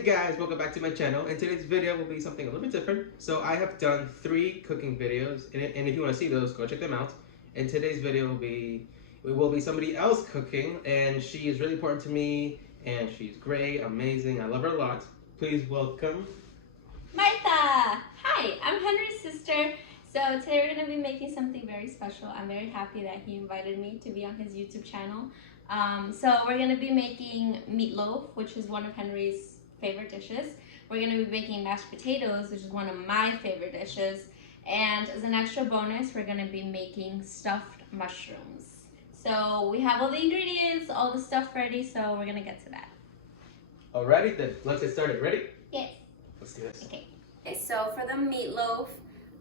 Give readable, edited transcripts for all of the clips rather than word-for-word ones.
Hey guys, welcome back to my channel, and today's video will be something a little bit different. So I have done 3 cooking videos, and if you want to see those, go check them out. And today's video will be somebody else cooking, and she is really important to me, and she's great, amazing, I love her a lot. Please welcome Martha! Hi, I'm Henry's sister. So today we're going to be making something very special. I'm very happy that he invited me to be on his YouTube channel. So we're going to be making meatloaf, which is one of Henry's favorite dishes. We're going to be making mashed potatoes, which is one of my favorite dishes. And as an extra bonus, we're going to be making stuffed mushrooms. So we have all the ingredients, all the stuff ready, so we're going to get to that. Alrighty then, let's get started. Ready? Yes. Let's do this. Okay, so for the meatloaf,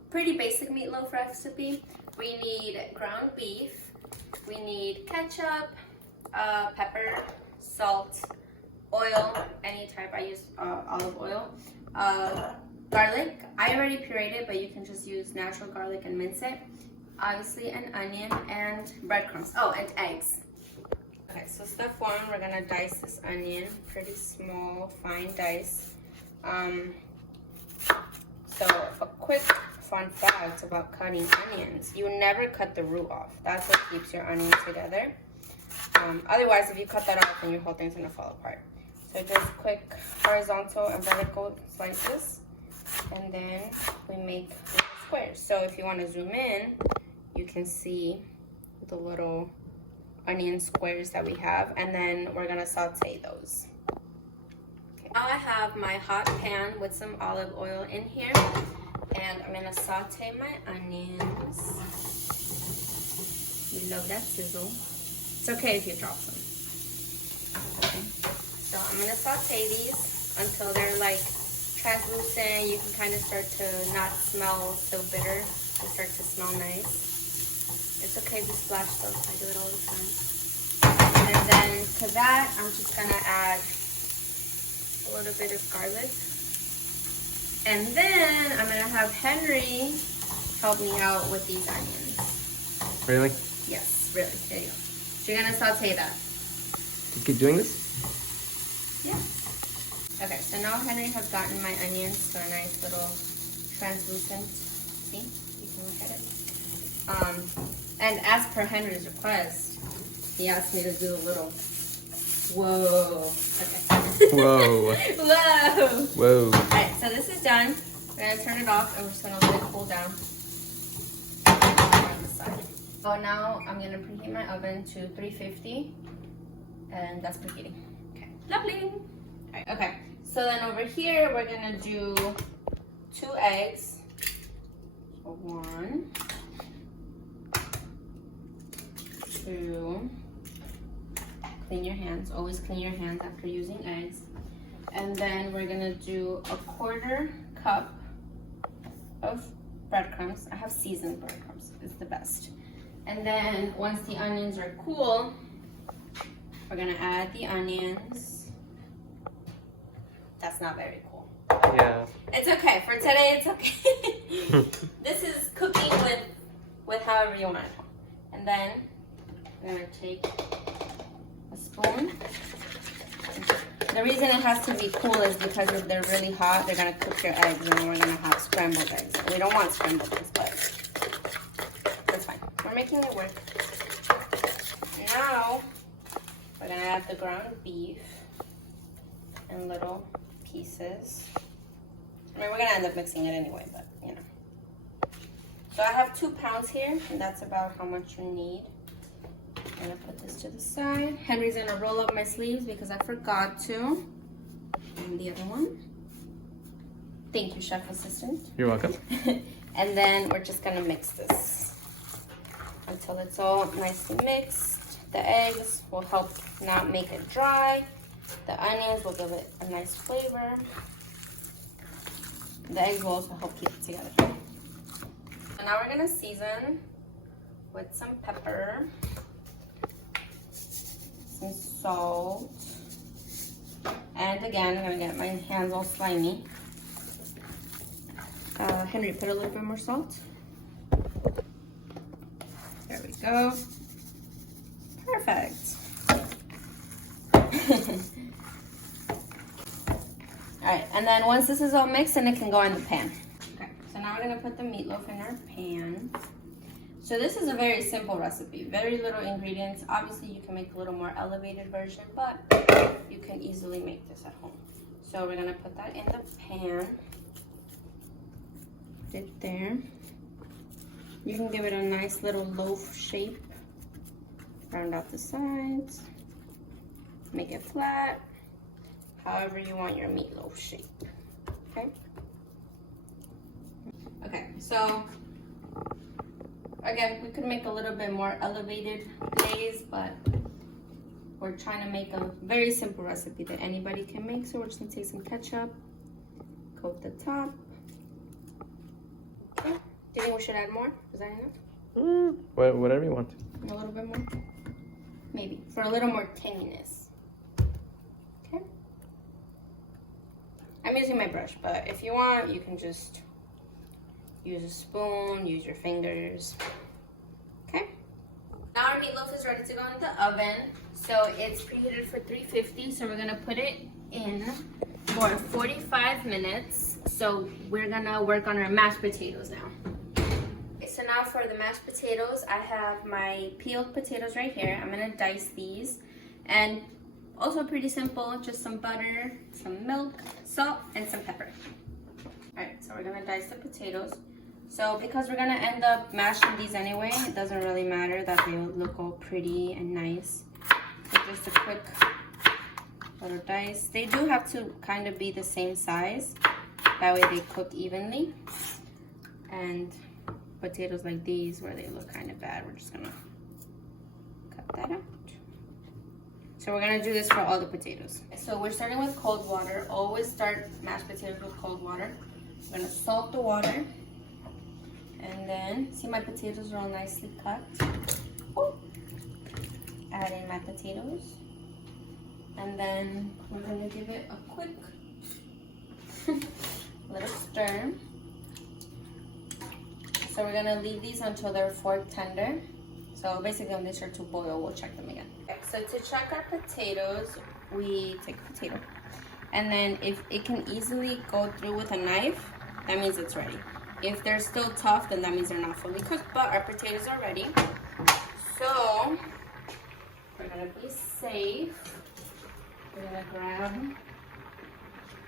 pretty basic meatloaf recipe, we need ground beef, we need ketchup, pepper, salt, oil, any type. I use olive oil, garlic. I already pureed it, but you can just use natural garlic and mince it. Obviously an onion and breadcrumbs. Oh, and eggs. Okay, so step one, we're gonna dice this onion, pretty small, fine dice. So a quick fun fact about cutting onions, you never cut the root off. That's what keeps your onions together. Otherwise, if you cut that off, then your whole thing's gonna fall apart. So just quick horizontal and vertical slices, and then we make little squares. So if you want to zoom in, you can see the little onion squares that we have, and then we're gonna saute those. Okay. Now I have my hot pan with some olive oil in here, and I'm gonna saute my onions. We love that sizzle. It's okay if you drop some. Okay. So I'm gonna saute these until they're like translucent. You can kind of start to not smell so bitter. They start to smell nice. It's okay to splash those. I do it all the time. And then to that, I'm just gonna add a little bit of garlic. And then I'm gonna have Henry help me out with these onions. Really? Yes, really. There you go. So you're gonna saute that. Just keep doing this? Yeah. Okay, so now Henry has gotten my onions to a nice little translucent. See? You can look at it. And as per Henry's request, he asked me to do a little whoa. Okay. Whoa. Whoa. Whoa. Alright, so this is done. We're gonna turn it off and we're just gonna let it cool down. On the side. So now I'm gonna preheat my oven to 350, and that's preheating. Okay. Lovely. Alright, okay. So then over here we're gonna do 2 eggs. So 1, 2. Clean your hands. Always clean your hands after using eggs. And then we're gonna do a 1/4 cup of breadcrumbs. I have seasoned breadcrumbs. It's the best. And then once the onions are cool, we're gonna add the onions. That's not very cool. Yeah. It's okay. For today, it's okay. This is cooking with however you want it. And then I'm gonna take a spoon. The reason it has to be cool is because if they're really hot, they're gonna cook your eggs, and then we're gonna have scrambled eggs. We don't want scrambled eggs, but that's fine. We're making it work. Now we're gonna add the ground beef in little pieces. I mean, we're gonna end up mixing it anyway, but you know. So I have 2 pounds here, and that's about how much you need. I'm gonna put this to the side. Henry's gonna roll up my sleeves because I forgot to. And the other one. Thank you, chef assistant. You're welcome. And then we're just gonna mix this until it's all nicely mixed. The eggs will help not make it dry. The onions will give it a nice flavor. The eggs will also help keep it together. So now we're gonna season with some pepper, some salt, and again, I'm gonna get my hands all slimy. Henry, put a little bit more salt. There we go. Perfect. right, and then once this is all mixed, then it can go in the pan. Okay, so now we're gonna put the meatloaf in our pan. So this is a very simple recipe, very little ingredients. Obviously you can make a little more elevated version, but you can easily make this at home. So we're gonna put that in the pan. Put it there. You can give it a nice little loaf shape. Round out the sides. Make it flat. However you want your meatloaf shape. Okay? Okay, so again, we could make a little bit more elevated glaze, but we're trying to make a very simple recipe that anybody can make. So we're just gonna take some ketchup, coat the top. Okay. Do you think we should add more? Is that enough? Whatever you want. A little bit more? Maybe, for a little more tanginess. Okay. I'm using my brush, but if you want, you can just use a spoon, use your fingers. Okay. Now our meatloaf is ready to go in the oven. So it's preheated for 350. So we're gonna put it in for 45 minutes. So we're gonna work on our mashed potatoes now. Okay, so now for the mashed potatoes, I have my peeled potatoes right here. I'm gonna dice these. And also pretty simple, just some butter, some milk, salt, and some pepper. All right, so we're gonna dice the potatoes. So because we're gonna end up mashing these anyway, it doesn't really matter that they look all pretty and nice. So just a quick little dice. They do have to kind of be the same size. That way they cook evenly. And potatoes like these, where they look kind of bad, we're just gonna cut that out. So we're gonna do this for all the potatoes. So we're starting with cold water. Always start mashed potatoes with cold water. I'm gonna salt the water. And then, see my potatoes are all nicely cut. Ooh. Add in my potatoes. And then we're gonna give it a quick little stir. So we're gonna leave these until they're fork tender. So basically when they start to boil, we'll check them again. Okay, so to check our potatoes, we take a potato. And then if it can easily go through with a knife, that means it's ready. If they're still tough, then that means they're not fully cooked, but our potatoes are ready. So, we're gonna be safe. We're gonna grab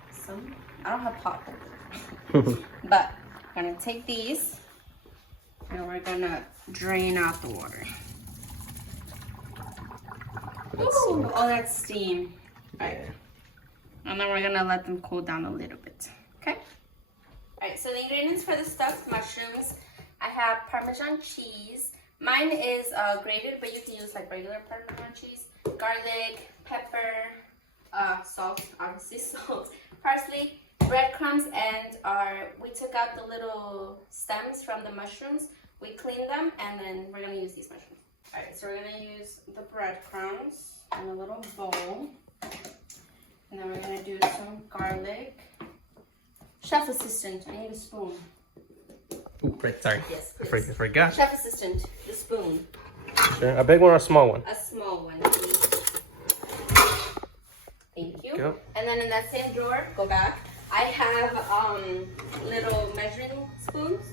some, I don't have pot, but we're gonna take these and we're gonna drain out the water. Ooh, all that steam. All right. And then we're gonna let them cool down a little bit, okay? Alright, so the ingredients for the stuffed mushrooms, I have Parmesan cheese. Mine is grated, but you can use like regular Parmesan cheese. Garlic, pepper, salt, obviously salt, parsley, breadcrumbs, and we took out the little stems from the mushrooms. We cleaned them, and then we're gonna use these mushrooms. Alright, so we're gonna use the breadcrumbs in a little bowl. And then we're gonna do some garlic. Chef assistant, I need a spoon. Ooh, right, sorry. Yes, I please. forgot. Chef assistant, the spoon. Sure. A big one or a small one? A small one, please. Thank you. Go. And then in that same drawer, go back. I have little measuring spoons.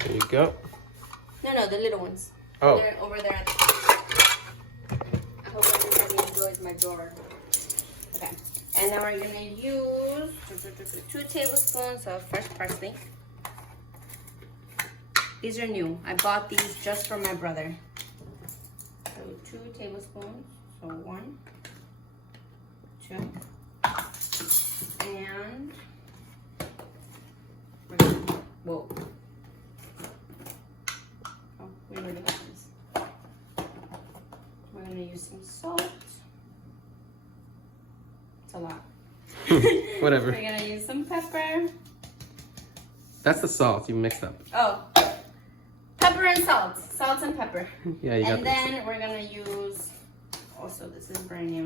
There you go. No, the little ones. Oh. They're over there at the top. I hope everybody enjoys my drawer. Okay. And then we're gonna use 2 tablespoons of fresh parsley. These are new. I bought these just for my brother. So 2 tablespoons. So 1, 2, and we're gonna, whoa. Oh, we already got this. We're gonna use some salt. It's a lot. Whatever. We're gonna use some pepper. That's the salt you mixed up. Oh, pepper and salt. Salt and pepper. Yeah, you got and then we're gonna use, also this is brand new.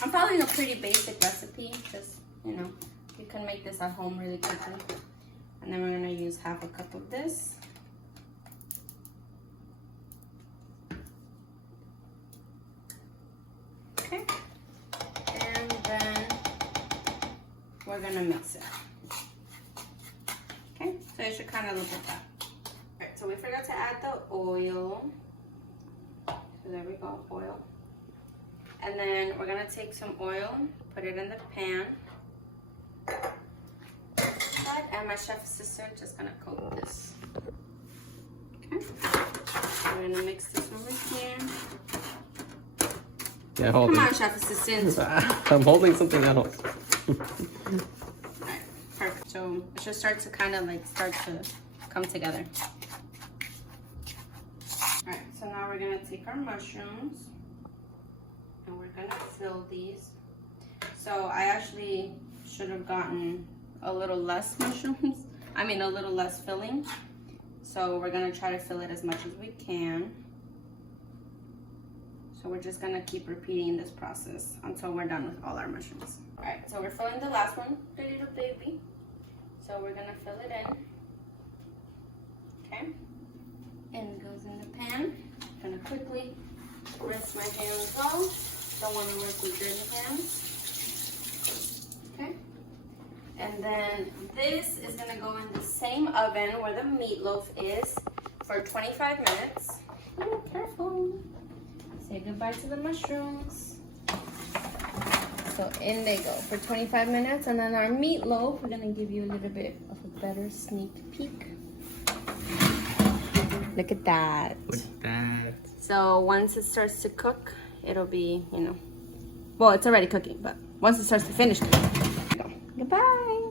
I'm following a pretty basic recipe, just, you know, you can make this at home really quickly. And then we're gonna use half a cup of this. Okay. And then we're gonna mix it. Okay, so it should kind of look like that. All right, so we forgot to add the oil. So there we go, oil. And then we're gonna take some oil, put it in the pan. And my chef assistant just gonna coat this. Okay. We're gonna mix this over here. Yeah, hold Come it. on, chef assistant. I'm holding something else. Alright, perfect. So it should start to kind of like start to come together. Alright, so now we're gonna take our mushrooms and we're gonna fill these. So I actually should have gotten a little less mushrooms. I mean a little less filling. So we're gonna try to fill it as much as we can. So we're just gonna keep repeating this process until we're done with all our mushrooms. All right, so we're filling the last one, the little baby. So we're gonna fill it in. Okay, and it goes in the pan. I'm gonna quickly rinse my hands off. Don't wanna work with dirty hands. Okay, and then this is gonna go in the same oven where the meatloaf is for 25 minutes. Oh, careful. Say goodbye to the mushrooms. So in they go for 25 minutes. And then our meatloaf, we're gonna give you a little bit of a better sneak peek. Look at that. Look at that. So once it starts to cook, it'll be, you know, well, it's already cooking, but once it starts to finish, goodbye.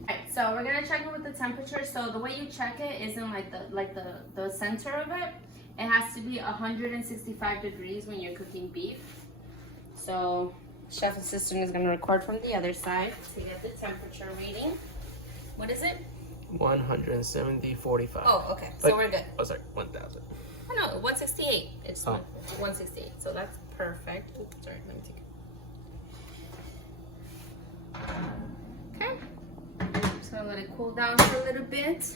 Alright, so we're gonna check it with the temperature. So the way you check it isn't like the center of it. It has to be 165 degrees when you're cooking beef. So chef assistant is gonna record from the other side to get the temperature reading. What is it? 170.45. Oh, okay. So we're good. Oh, sorry, 1,000. Oh no, 168. It's Oh. 168. So that's perfect. Oops, sorry, let me take it. Okay. Just gonna let it cool down for a little bit.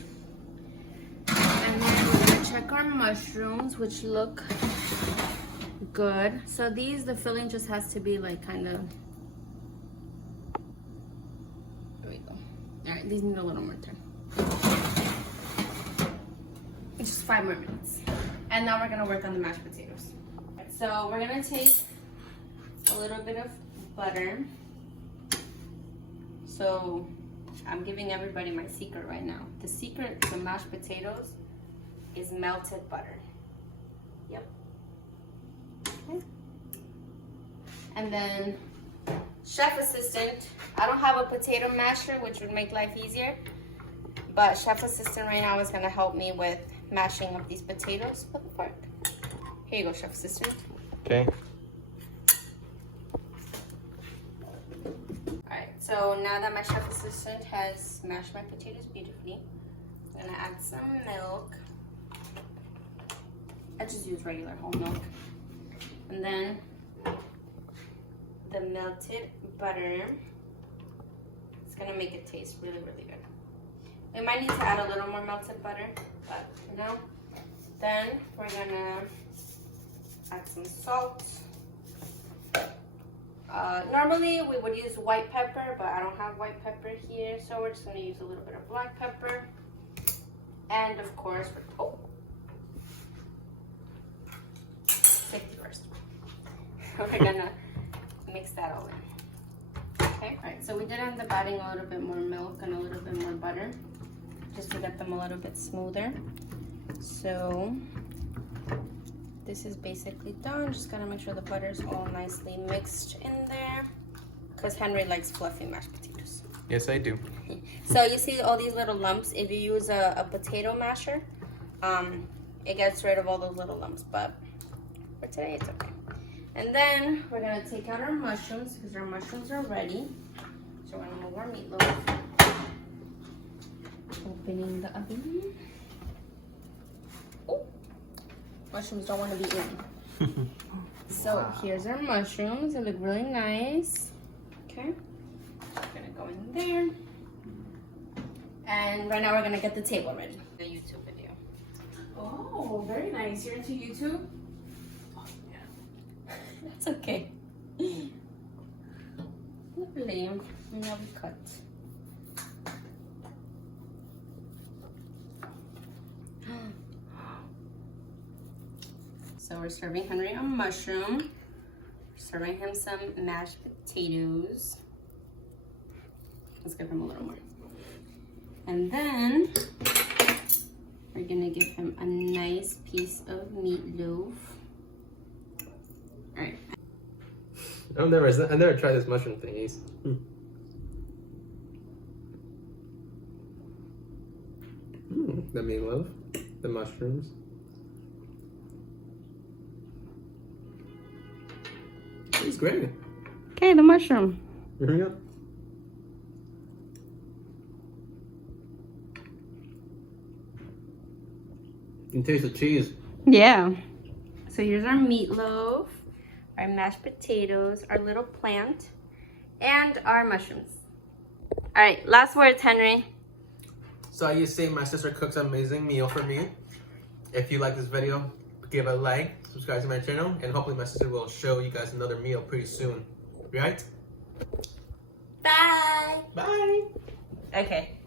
And then we're gonna check our mushrooms, which look good. So these, the filling just has to be like kind of. There we go. All right, these need a little more time. Just 5 more minutes. And now we're gonna work on the mashed potatoes. So we're gonna take a little bit of butter. So I'm giving everybody my secret right now. The secret to mashed potatoes is melted butter. Yep. Okay. And then chef assistant, I don't have a potato masher, which would make life easier, but chef assistant right now is gonna help me with mashing up these potatoes for the pork. Here you go, chef assistant. Okay. Alright, so now that my chef assistant has mashed my potatoes beautifully, I'm gonna add some milk. I just use regular whole milk. And then the melted butter. It's gonna make it taste really, really good. We might need to add a little more melted butter, but you know. Then we're gonna add some salt. Normally we would use white pepper, but I don't have white pepper here, so we're just gonna use a little bit of black pepper. And of course, safety first. We're gonna mix that all in. Okay, all right, so we did end up adding a little bit more milk and a little bit more butter, just to get them a little bit smoother. So this is basically done. Just gotta make sure the butter is all nicely mixed in there, because Henry likes fluffy mashed potatoes. Yes, I do. So you see all these little lumps. If you use a potato masher, it gets rid of all those little lumps, but for today it's okay. And then we're gonna take out our mushrooms because our mushrooms are ready. So we're gonna move our meatloaf. Opening the oven. Oh, mushrooms don't want to be in. So wow. Here's our mushrooms. They look really nice. Okay, gonna go in there. And right now we're gonna get the table ready. The YouTube video. Oh, very nice. You're into YouTube? That's okay. Look. Lovely. Now we cut. So we're serving Henry a mushroom. Serving him some mashed potatoes. Let's give him a little more. And then we're gonna give him a nice piece of meatloaf. All right. I've never tried this mushroom thingies. The meatloaf, the mushrooms. It's great. Okay, the mushroom. Here we go. You can taste the cheese. Yeah. So here's our meatloaf, our mashed potatoes, our little plant, and our mushrooms. All right, last words, Henry. So I used to say my sister cooks an amazing meal for me. If you like this video, give it a like, subscribe to my channel, and hopefully my sister will show you guys another meal pretty soon. Right? Bye. Bye. Okay.